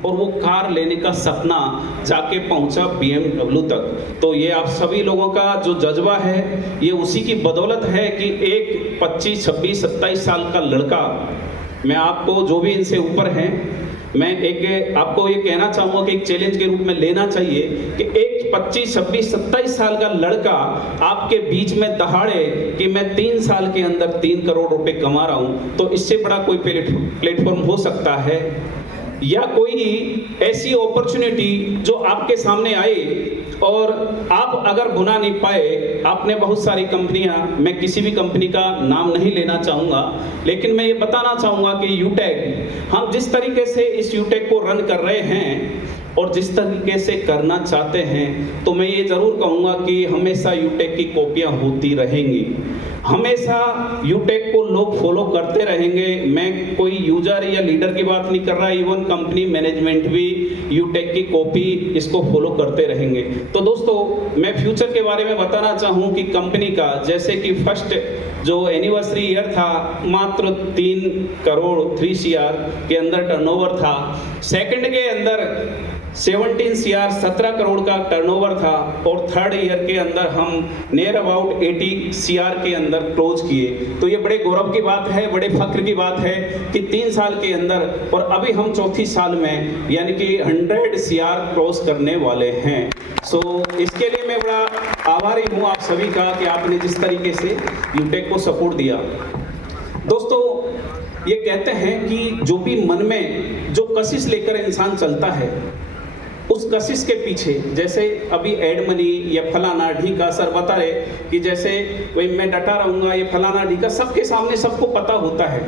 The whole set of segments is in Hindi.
और वो कार लेने का सपना जाके पहुंचा BMW तक। तो ये आप सभी लोगों का जो जज्बा है ये उसी की बदौलत है कि एक 25, 26, 27 साल का लड़का, मैं आपको जो भी इनसे ऊपर हैं, मैं एक आपको ये कहना चाहूँगा कि एक चैलेंज के रूप में लेना चाहिए कि एक 25, 26, 27 साल का लड़का आपके बीच में दहाड़े कि मैं 3 साल के अंदर 3 करोड़ रुपए कमा रहा हूँ, तो इससे बड़ा कोई प्लेटफॉर्म हो सकता है? या कोई ऐसी अपॉर्चुनिटी जो आपके सामने आई और आप अगर भुना नहीं पाए। आपने बहुत सारी कंपनियां, मैं किसी भी कंपनी का नाम नहीं लेना चाहूँगा, लेकिन मैं ये बताना चाहूँगा कि यूटेक, हम जिस तरीके से इस यूटेक को रन कर रहे हैं और जिस तरीके से करना चाहते हैं, तो मैं ये ज़रूर कहूँगा कि हमेशा यूटेक की कॉपियाँ होती रहेंगी, हमेशा यूटेक को लोग फॉलो करते रहेंगे। मैं कोई यूजर या लीडर की बात नहीं कर रहा, इवन कंपनी मैनेजमेंट भी यूटेक की कॉपी इसको फॉलो करते रहेंगे। तो दोस्तों, मैं फ्यूचर के बारे में बताना चाहूँ कि कंपनी का, जैसे कि फर्स्ट जो एनिवर्सरी ईयर था मात्र 3 करोड़ 3 CR के अंदर टर्नओवर था, सेकंड के अंदर 17 CR 17 करोड़ का टर्नओवर था, और थर्ड ईयर के अंदर हम नियर अबाउट 80 CR के अंदर क्लोज किए। तो ये बड़े गौरव की बात है, बड़े फख्र की बात है कि 3 साल के अंदर, और अभी हम चौथी साल में यानी कि 100 CR क्रॉस करने वाले हैं। सो इसके लिए मैं बड़ा आभारी हूँ आप सभी का कि आपने जिस तरीके से यूटेक को सपोर्ट दिया। दोस्तों, ये कहते हैं कि जो भी मन में जो कशिश लेकर इंसान चलता है, उस कशिश के पीछे, जैसे अभी एड मनी या फलाना ढीका सर बता रहे कि जैसे वही मैं डटा रहूँगा, ये फलाना ढीका सबके सामने सबको पता होता है,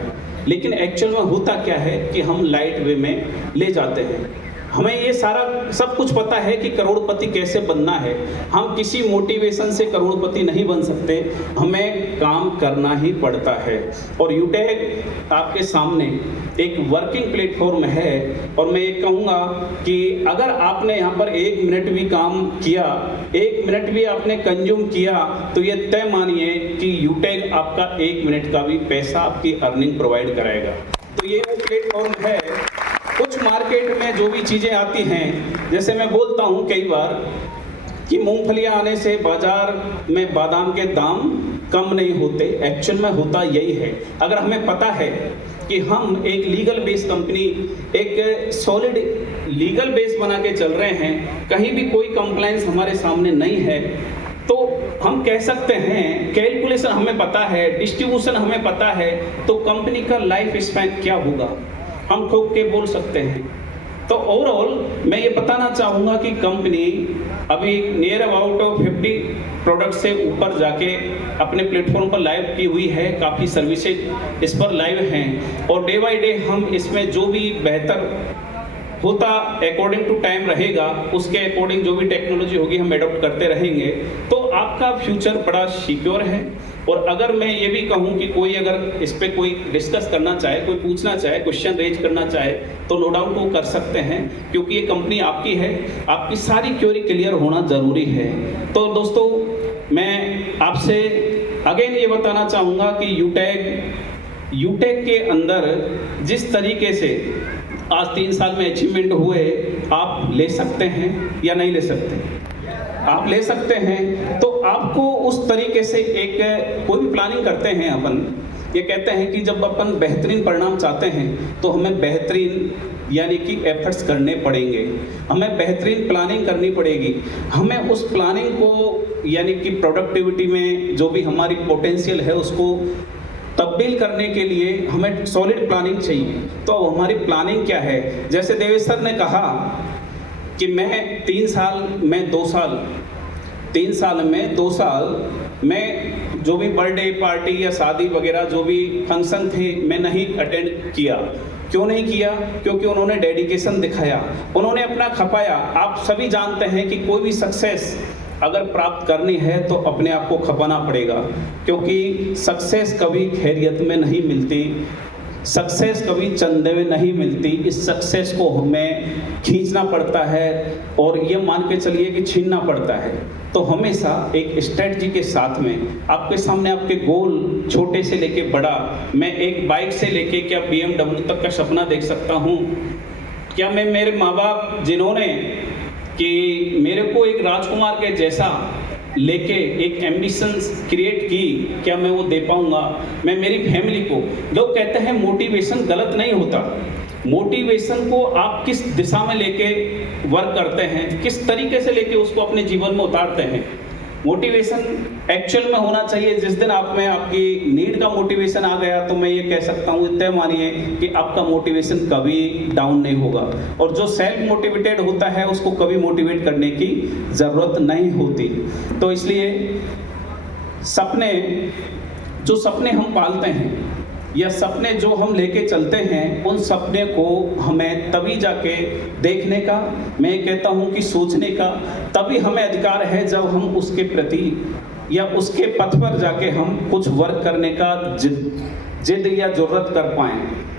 लेकिन एक्चुअल में होता क्या है कि हम लाइट वे में ले जाते हैं। हमें ये सारा सब कुछ पता है कि करोड़पति कैसे बनना है, हम किसी मोटिवेशन से करोड़पति नहीं बन सकते, हमें काम करना ही पड़ता है। और यूटेक आपके सामने एक वर्किंग प्लेटफॉर्म है, और मैं ये कहूँगा कि अगर आपने यहाँ पर 1 मिनट भी काम किया, 1 मिनट भी आपने कंज्यूम किया, तो ये तय मानिए कि यूटेक आपका 1 मिनट का भी पैसा आपकी अर्निंग प्रोवाइड कराएगा। तो ये वो प्लेटफॉर्म है। कुछ मार्केट में जो भी चीज़ें आती हैं, जैसे मैं बोलता हूँ कई बार कि मूंगफलियाँ आने से बाजार में बादाम के दाम कम नहीं होते, एक्चुअल में होता यही है। अगर हमें पता है कि हम एक लीगल बेस कंपनी, एक सॉलिड लीगल बेस बना के चल रहे हैं, कहीं भी कोई कंप्लायंस हमारे सामने नहीं है, तो हम कह सकते हैं कैलकुलेशन हमें पता है, डिस्ट्रीब्यूशन हमें पता है, तो कंपनी का लाइफ स्पैन क्या होगा हम ठोक के बोल सकते हैं। तो ओवरऑल मैं ये बताना चाहूँगा कि कंपनी अभी नियर अबाउट 50 प्रोडक्ट से ऊपर जाके अपने प्लेटफॉर्म पर लाइव की हुई है, काफ़ी सर्विसेज इस पर लाइव हैं, और डे बाय डे हम इसमें जो भी बेहतर होता अकॉर्डिंग टू टाइम रहेगा, उसके अकॉर्डिंग जो भी टेक्नोलॉजी होगी हम एडॉप्ट करते रहेंगे। तो आपका फ्यूचर बड़ा सिक्योर है। और अगर मैं ये भी कहूँ कि कोई अगर इस पे कोई डिस्कस करना चाहे, कोई पूछना चाहे, क्वेश्चन रेज करना चाहे, तो नो डाउट वो कर सकते हैं, क्योंकि ये कंपनी आपकी है, आपकी सारी क्वेरी क्लियर होना ज़रूरी है। तो दोस्तों, मैं आपसे अगेन ये बताना चाहूँगा कि यूटेक के अंदर जिस तरीके से आज 3 साल में अचीवमेंट हुए, आप ले सकते हैं या नहीं ले सकते? आप ले सकते हैं। तो आपको उस तरीके से एक कोई भी प्लानिंग करते हैं, अपन ये कहते हैं कि जब अपन बेहतरीन परिणाम चाहते हैं तो हमें बेहतरीन यानी कि एफर्ट्स करने पड़ेंगे, हमें बेहतरीन प्लानिंग करनी पड़ेगी, हमें उस प्लानिंग को यानी कि प्रोडक्टिविटी में जो भी हमारी पोटेंशियल है उसको तब्दील करने के लिए हमें सॉलिड प्लानिंग चाहिए। तो हमारी प्लानिंग क्या है? जैसे देवेश सर ने कहा कि मैं 3 साल में 2 साल 3 साल में 2 साल मैं जो भी बर्थडे पार्टी या शादी वगैरह जो भी फंक्शन थे मैं नहीं अटेंड किया। क्यों नहीं किया? क्योंकि उन्होंने डेडिकेशन दिखाया, उन्होंने अपना खपाया। आप सभी जानते हैं कि कोई भी सक्सेस अगर प्राप्त करनी है तो अपने आप को खपाना पड़ेगा, क्योंकि सक्सेस कभी खैरियत में नहीं मिलती, सक्सेस कभी चंदे में नहीं मिलती। इस सक्सेस को हमें खींचना पड़ता है और ये मान के चलिए कि छीनना पड़ता है। तो हमेशा एक स्ट्रेटजी के साथ में आपके सामने आपके गोल छोटे से लेके बड़ा, मैं एक बाइक से लेके क्या BMW तक का सपना देख सकता हूँ, क्या मैं मेरे माँ बाप जिन्होंने कि मेरे को एक राजकुमार के जैसा लेके एक एम्बिशन क्रिएट की, क्या मैं वो दे पाऊंगा? मैं मेरी फैमिली को, लोग कहते हैं मोटिवेशन गलत नहीं होता, मोटिवेशन को आप किस दिशा में लेके वर्क करते हैं, किस तरीके से लेके उसको अपने जीवन में उतारते हैं। मोटिवेशन एक्चुअल में होना चाहिए। जिस दिन आप में आपकी नीड का मोटिवेशन आ गया तो मैं ये कह सकता हूँ, तय मानिए कि आपका मोटिवेशन कभी डाउन नहीं होगा। और जो सेल्फ मोटिवेटेड होता है उसको कभी मोटिवेट करने की ज़रूरत नहीं होती। तो इसलिए सपने, जो सपने हम पालते हैं या सपने जो हम लेके चलते हैं, उन सपने को हमें तभी जाके देखने का, मैं कहता हूँ कि सोचने का तभी हमें अधिकार है जब हम उसके प्रति या उसके पथ पर जाके हम कुछ वर्क करने का जिद या जरूरत कर पाएं।